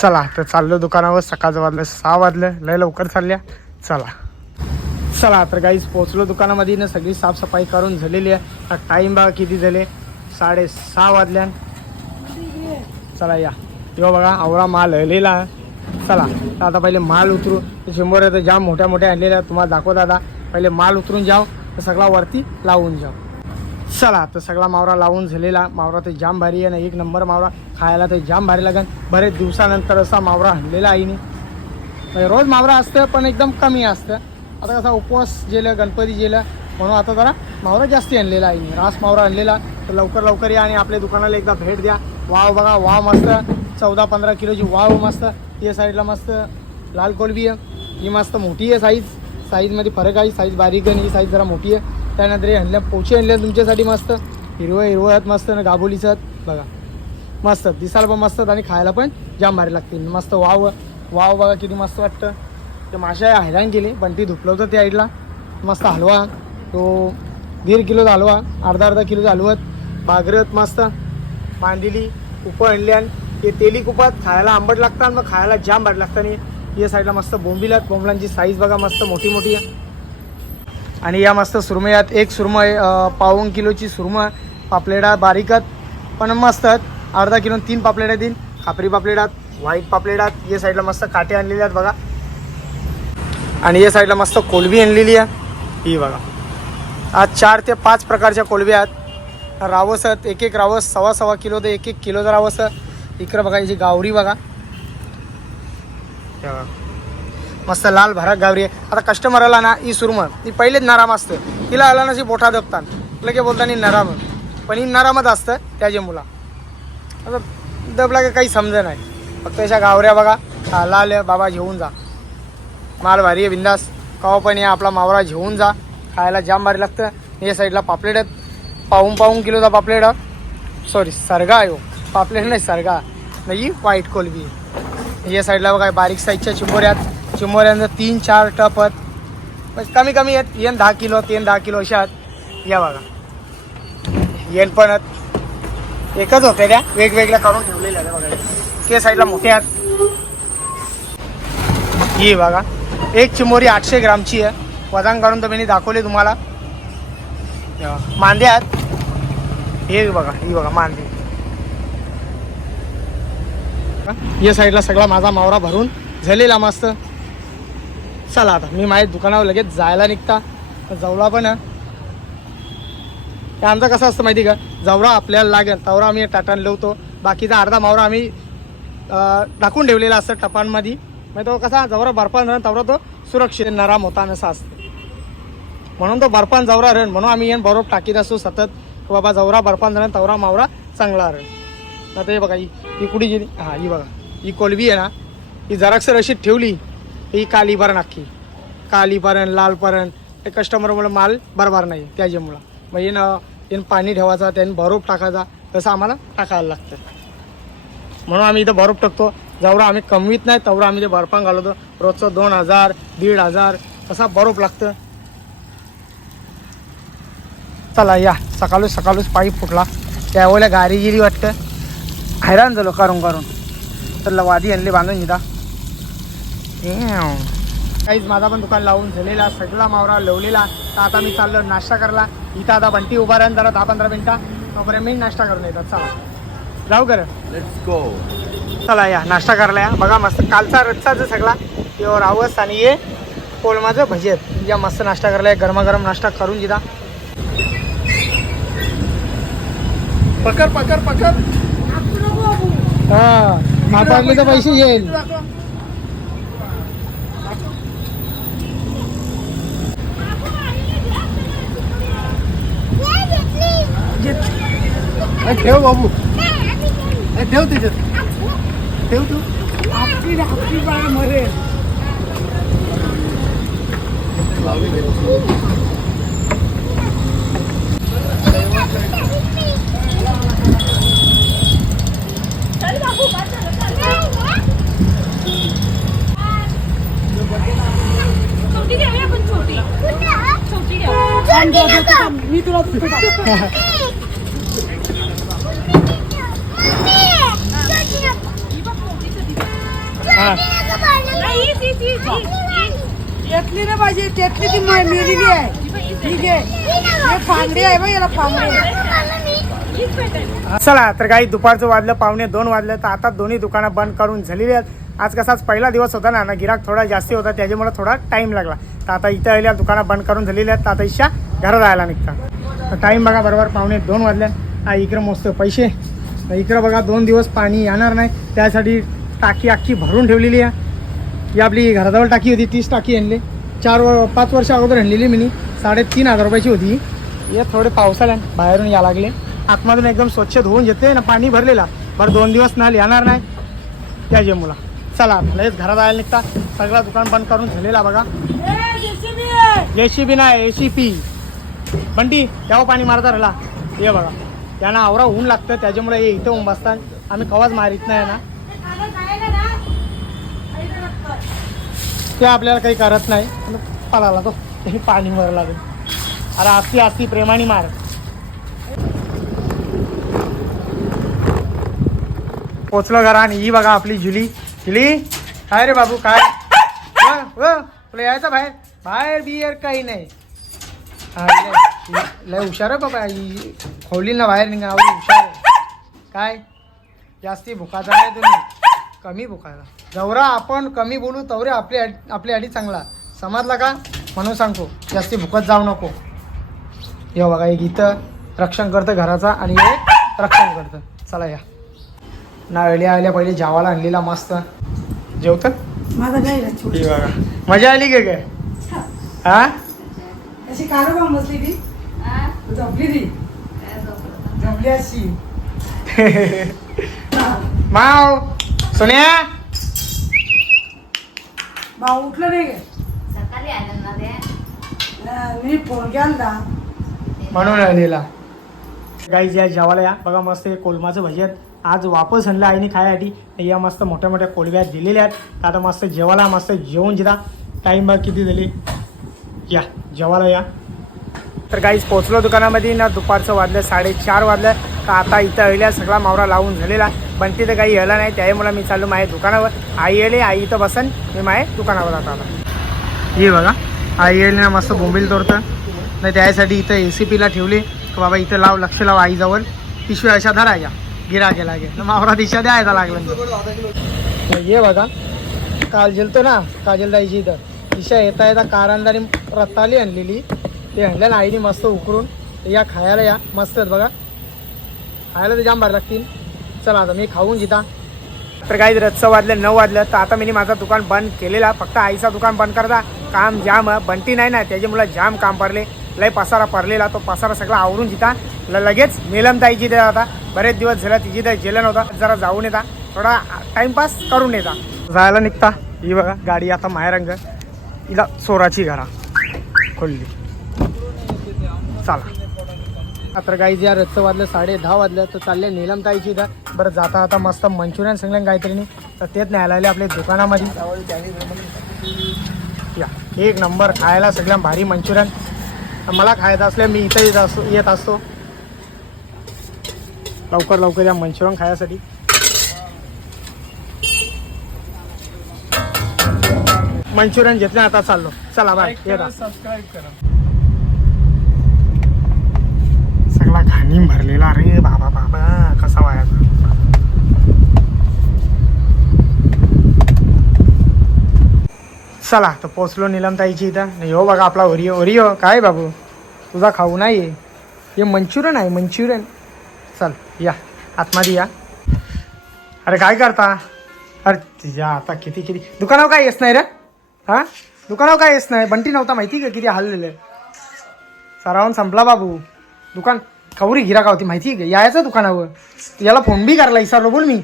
चला तर चाललो दुकानावर. सकाळचं वाजलं सहा वाजलं. लय लवकर चालल्या. चला. चला तर गाईज पोचलो दुकानामध्ये ना सगळी साफसफाई करून झालेली आहे. टाईम बघा किती झाले. साडे सहा चला या. तेव्हा बघा आवरा माल हलेला चला तर आता पहिले माल उतरू. शंभर तर जाम मोठ्या मोठ्या आणलेल्या तुम्हाला दाखवत आता. पहिले माल उतरून जाव तर सगळा वरती लावून जाव चला तर सगळा मावरा लावून झालेला. मावरा ते जाम भारी आहे ना. एक नंबर मावरा. खायला ते जाम भारी लागेल बरेच दिवसानंतर असा मावरा आणलेला आईने म्हणजे रोज मावरा असतं पण एकदम कमी असतं. आता कसा उपवास जेलं गणपती जेलं म्हणून आता जरा मावरा जास्ती आणलेला आहे रास मावरा आणलेला. तर लवकर लवकर या आणि आपल्या दुकानाला एकदा भेट द्या. वाव बघा वाव मस्त. चौदा पंधरा किलोची वाव मस्त. या साईडला मस्त लाल कोलबी आहे. ही मस्त मोठी आहे साईज साईजमध्ये फरक आहे. साईज बारीक आहे आणि ही साईज जरा मोठी आहे. त्यानंतर हल्ल्या आणल्या पोचे तुमच्यासाठी मस्त. हिरवं हिरवं आहेत मस्त ना गाबोलीचं आहेत बघा. मस्त दिसायला पण मस्त आणि खायला पण जाम भारी लागतील. मस्त वाव वाव बघा किती मस्त वाटतं. ते माशा हैराण केली बंटी धुपलं होतं त्या साईडला. मस्त हलवा तो दीड किलोचा हलवा अर्धा अर्धा किलोचा हलवत बागरत मस्त. मांदिली उप आणल्यान ते तेली कुपात खायला आंबट लागतात मग खायला जाम भारी लागतं आणि या साईडला मस्त बोंबिलात बोंबलांची साईज बघा मस्त मोठी मोठी आहे आणि या मस्त सुरमयात एक सुरमय पाऊन किलोची सुरमय पापलेडा बारीकात पण मस्त आहेत. अर्धा किलो तीन पापलेट देईन. खापरी पापलेटात व्हाईट पापलेटात या साईडला मस्त काटे आणलेले आहेत बघा. आणि या साईडला मस्त कोलबी आणलेली आहे. ही बघा. आज चार ते पाच प्रकारच्या कोलब्या आहेत. रावस आहेत एक एक रावस सव्वा सव्वा किलो ते एक एक किलोचा रावस इकडं बघा याची गावरी बघा. मस्त लाल भराक गावरी आहे. आता कस्टमर आला ना ही सुरमळ. ती पहिलेच नराम असतं. तिला आला ना शी बोठा दबतात. लगे बोलताना नराम. पण ही नरामच असतं त्याचे मुला आता दबला का काही समज नाही. फक्त अशा गावऱ्या बघा. लाल आहे, बाबा घेऊन जा. माल भारी आहे बिंदास. कवा पण या आपला मावरा घेऊन जा. खायला जाम भारी लागतं. या साईडला पापलेट आहेत. पाहून पाहून किलोचा पापलेट. सॉरी सरगा आहे हो. पापलेट नाही सरगा. नाही व्हाईट कोलबी या साईडला बघा बारीक साईजच्या चिंबोऱ्यात चिमोऱ्यांचं तीन चार टप आहेत. कमी कमी आहेत. येन दहा किलो तीन दहा किलो अशा आहेत. या बघा. येन पण आहेत. एकच होते त्या. वेगवेगळ्या करून ठेवलेल्या आहेत बघा. ते साईडला मोठे आहेत. ही बघा. एक चिमोरी आठशे ग्रामची आहे. वजन काढून तर मी दाखवले तुम्हाला. मांदे आहेत. हे बघा. ही बघा मांदे. या साईडला सगळा माझा मावरा भरून झालेला मस्त. चला आता मी माझ्या दुकानावर लगेच जायला निघता. जवळा पण आमचा आमचं कसं असतं माहिती का? जवळा आपल्याला लागेल तवरा आम्ही टाटान लवतो. बाकीचा अर्धा मावरा आम्ही टाकून ठेवलेला असतं टपांमध्ये. मग तो कसा जवरा बर्फान राहून तवरा तो सुरक्षित नराम होता नसा असतं. म्हणून तो बर्फान जवरा रण म्हणून आम्ही येण बरोबर टाकीत असतो सतत. की बाबा जवरा बर्फान राहण तवरा मावरा चांगला रण आता हे बघा ही ही कुठे गेली? हां ही बघा. ही कोलबी आहे ना ही जराक्सर अशी ठेवली. ही काली भरण अख्खी. काली भरण लाल भरण ते कस्टमरमुळे माल बरोबर नाही त्याच्यामुळं. मग येणं येणं पाणी ठेवायचा त्याने बरोब टाकायचा तसं आम्हाला टाकायला लागतं. म्हणून आम्ही इथं बरोब टाकतो. जेवढं आम्ही कमवीत नाही तेवढं आम्ही ते बर्फान घालवतो. रोजचं दोन हजार दीड हजार असा बरोप लागतं. चला या. सकाळूच सकाळूच पाईप फुटला. त्यावेळेला गारी गिरी वाटतं. हैराण झालो करून करून. तर वादी आणली बांधून इथं काहीच माझा पण दुकान लावून झालेला सगळा मावरा लवलेला. तर आता मी चाललो नाश्ता करला इथं आता बंटी उभा राहून जरा दहा पंधरा मिनटं. तोपर्यंत मी नाश्ता करून येतात चला. जाऊ कर लेट्स गो चला या नाश्ता करायला या. बघा मस्त कालचा रच्चाच सगळा यो रावस आणि ये कोलमाचं भजीत या मस्त नाश्ता करायला या. गरमागरम नाश्ता करून जिदा. पकड पकड पकड. हा तर पैसे येईल ठेव बाबू. ए, ठेव त्याच्यात. ठेव तू. छोटी तुला येतली ना पाहिजे त्यातली ती मेलेली आहे. ठीक आहे फांगडी आहे बघ याला फांगडी. चला तर काही दुपारचं वाजलं पावणे दोन वाजलं तर आता दोन्ही दुकानं बंद करून झालेली आहेत. आज कसाच पहिला दिवस होता ना ना गिराक थोडा जास्ती होता त्याच्यामुळे थोडा टाईम लागला. तर आता इथं आल्या दुकानं बंद करून झालेल्या आहेत तर आता इच्छा घरात जायला निघतात. तर टाईम बघा बरोबर पावणे दोन वाजले. हा इकडं मस्त पैसे. तर इकडं बघा दोन दिवस पाणी येणार नाही. त्यासाठी टाकी अख्खी भरून ठेवलेली आहे. ही आपली घराजवळ टाकी होती तीस टाकी आणली. चार व पाच वर्ष अगोदर आणलेली मी साडेतीन हजार रुपयाची होती हे. थोडे पावसाळ्यात बाहेरून या लागले. आतमधून एकदम स्वच्छ धुवून घेते ना पाणी भरलेला. बरं दोन दिवस नाल येणार नाही. त्याचे मुला चला लगेच घरात जायला निघता. सगळं दुकान बंद करून झालेला बघा. ए सी बी नाही ए सी पी बंटी तेव्हा पाणी मारता राहिला. हे बघा त्यांना आवरा ऊन लागतं त्याच्यामुळे हे इथं ऊन बसतात. आम्ही कवाच मारित नाही ना. ते आपल्याला काही करत नाही. पळाला तो पाणी मार लागेल. अरे आस्ती आस्ती प्रेमाने मार. पोचलो घरा आणि ही बघा आपली जुली जुली काय रे बाबू काय? तुला यायचं बाहेर? बाहेर बियर काही नाही. हा, लय लय हुशार आहे बाबा ही खोली ना बाहेर निघा आवडी हुशार आहे. काय? जास्ती भुकाचा नाही तुम्ही. कमी भुकायला जेवढा आपण कमी बोलू तेवढे आपली आपली आडी चांगला. समजला का? म्हणून सांगतो जास्ती भुकत जाऊ नको. हे बघा एक इथं रक्षण करतं घराचा आणि हे रक्षण करतं. चला या. ना आल्या आल्या पहिले जेवायला आणलेला मस्त. जेवत? माझा काय बघा मजा आली का काय हा? अशी कारू बसली ती. झोपली ती. झोपली? अशी. माव सोन्या? भाऊ उठलं नाही काय सकाळी आलं ना ते मी फोन केला म्हणून आलेला. गाईज या जेवायला या. बघा मस्त हे कोलमाचं भजी आहेत. आज वापस आणलं आईने खायसाठी. या मस्त मोठ्या मोठ्या कोलब्यात दिलेल्या आहेत. आता मस्त जेवायला मस्त जेवून जिरा. टाईम बघ किती झाली. या जेवायला या. तर काहीच पोचलो दुकानामध्ये. ना दुपारचं वाजलं साडेचार वाजलं. तर आता इथं अहिल्या सगळा मावरा लावून झालेला. पण तिथं काही यायला नाही. त्यामुळे मी चाललो माझ्या दुकानावर. आई येले आई इथं बसन. मी माझ्या दुकानावर आता आला. ये बघा आई येईल ना मस्त बोंबील तोडतं. नाही त्यासाठी इथं ए सी पीला ठेवले. की बाबा इथं लाव लक्ष लाव आईजवळ. पिशवी अशा धरायच्या गिरा गेला गे मावरा दिशा द्यायचा लागला. ये बघा काजल तो ना काजल दाईची इथं. दिशा येता येता कारंदारी रताली आणलेली. ते आणल्या ना आईने मस्त उकरून या खायला या. मस्त आहेत बघा. खायला तर जाम भारी लागतील. चला आता मी खाऊन जिता. तर काही रथचं वाजलं नऊ वाजलं. तर आता मी माझं दुकान बंद केलेला. फक्त आईचं दुकान बंद करता. काम जाम बनती बंटी नाही ना. त्याच्यामुळे जाम काम पडले लय पसारा पडलेला तो पसारा सगळा आवरून जिता. ल- लगेच नेलम ताई जिथे आता बरेच दिवस झाला तिची तर जेलं नव्हता. जरा जाऊन येता. थोडा टाइमपास करून येता. जायला निघता. ही बघा गाडी आता माहेरंग हिला चोराची घरा. खोलली. चला. आता गाईज या रस्तं वाजलं साडे दहा वाजलं तर चालले नीलम ताईची इथं. बरं जाता आता मस्त मंचुरियन सांगलं काहीतरी नाही तर तेच न्यायला आले आपल्या दुकानामध्ये. या. एक नंबर खायला सगळ्या भारी मंचुरियन. मला खायचं असल्या मी इथं येत असतो येत असतो. लवकर लवकर या मंचुरियन खायसाठी. मंचुरियन घेतले आता चाललो. चला बाय येता सबस्क्राईब करा सगळा घाणी भरलेला रे बाबा बाबा. कसा वायाचा चला तर पोचलो निलमताईची इथं. नाही हो बघा आपला ओरिओ. ओरिओ काय बाबू? तुझा खाऊ नाही हे मंचुरियन आहे मंचुरियन. चल या. आतमध्ये या. अरे काय करता? अरे तिच्या आता किती किती? दुकानावर काय येस नाही रे? हां? दुकानावर काय येस नाही? बंटी नव्हता माहिती का किती हल्लेलं सरावून संपला बाबू. दुकान कवरी गिराका होती माहिती आहे का? यायचं दुकानावर. याला फोन बी करायला विचारलो बोल मी.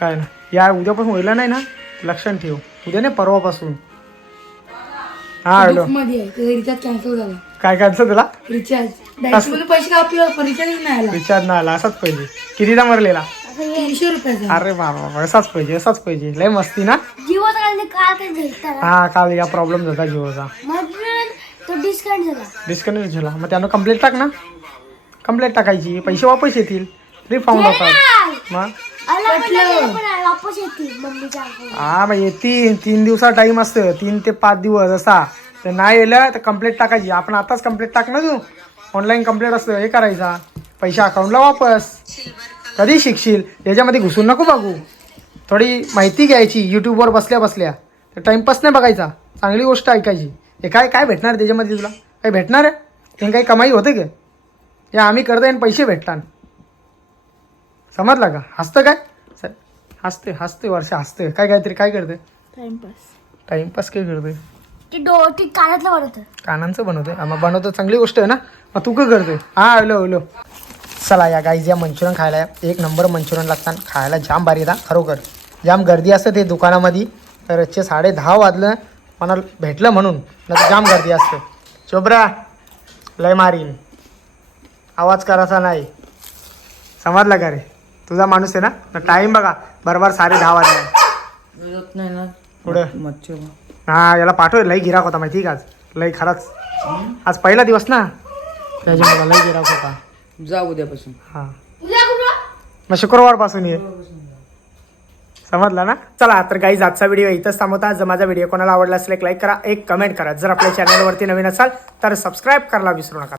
काय ना? या उद्यापासून व्हायला नाही ना? लक्षण ठेव. उद्या नाही परवापासून. हा हॅलो रिचार्ज कॅन्सल झाला. काय करायचं तुला रिचार्ज पैसे कापले पण रिचार्ज नाही आला. रिचार्ज नाही आला. असाच पाहिजे कितीदा मरलेला? तीनशे रुपयाचा अरे बाबा असाच पाहिजे असाच पाहिजे. लय मस्ती ना? काय भेटतात हा काल या प्रॉब्लेम झाला जिओचा. मग तो डिस्काउंट झाला. डिस्कनेक्ट झाला. मग त्यानं कंप्लेंट टाक ना. कंप्लेंट टाकायची. पैसे वापस येतील. रिफाऊंड होतात. मग? आला पण नाही, पण आहे, वापस येतील मम्मीच्या आठवण. हा मग येतील. तीन दिवसा टाइम असतं. तीन ते पाच दिवस असा. तर नाही येलं तर कंप्लेंट टाकायची. आपण आताच कंप्लेंट टाक ना तू. ऑनलाईन कंप्लेंट असतं. हे करायचा. पैसे अकाउंटला वापस. कधी शिकशील. याच्यामध्ये घुसून नको बघू. थोडी माहिती घ्यायची यूट्यूबवर बसल्या बसल्या. तर टाइमपास नाही बघायचा. चांगली गोष्ट ऐकायची. हे काय काय भेटणार त्याच्यामध्ये तुला? काही भेटणार? आहे हे काही कमाई होते का? हे आम्ही करतोय आणि पैसे भेटतात. समजला का? हसतं काय? स- हसते हसते वर्ष हसते काय काहीतरी काय करते टाइमपास काय करते ते डो ते कानातलं कानांचं बनवते बनवतो चांगली गोष्ट आहे ना? मग तू काय करते हा हॅलो हॅलो. चला या गाईज या मंचुरियन खायला या. एक नंबर मंचुरियन लागतात. खायला जाम भारी येतात खरोखर. जाम गर्दी असते ते दुकानामध्ये. तर रातचे साडे दहा वाजलं मला भेटलं म्हणून. नाही जाम गर्दी असते. चोबरा लय मारीन. आवाज करायचा नाही. समजला का रे? तुझा माणूस आहे ना? टाईम बघा. बरोबर साडे दहा वाजले. नाही ना. पुढं. मच्छर हा याला पाठव. लई गिराक होता माहिती का आज? लई खराच. आज पहिला दिवस ना? त्याच्यामुळे लई गिराक होता. जा उद्यापासून हा. मग शुक्रवारपासून ये. समजला ना? चला तर काही आजचा व्हिडिओ इथंच थांबवता. जर माझा व्हिडिओ कोणाला आवडला असेल एक लाईक करा एक कमेंट करा. जर आपल्या चॅनलवरती नवीन असाल तर सबस्क्राईब करायला विसरू नका.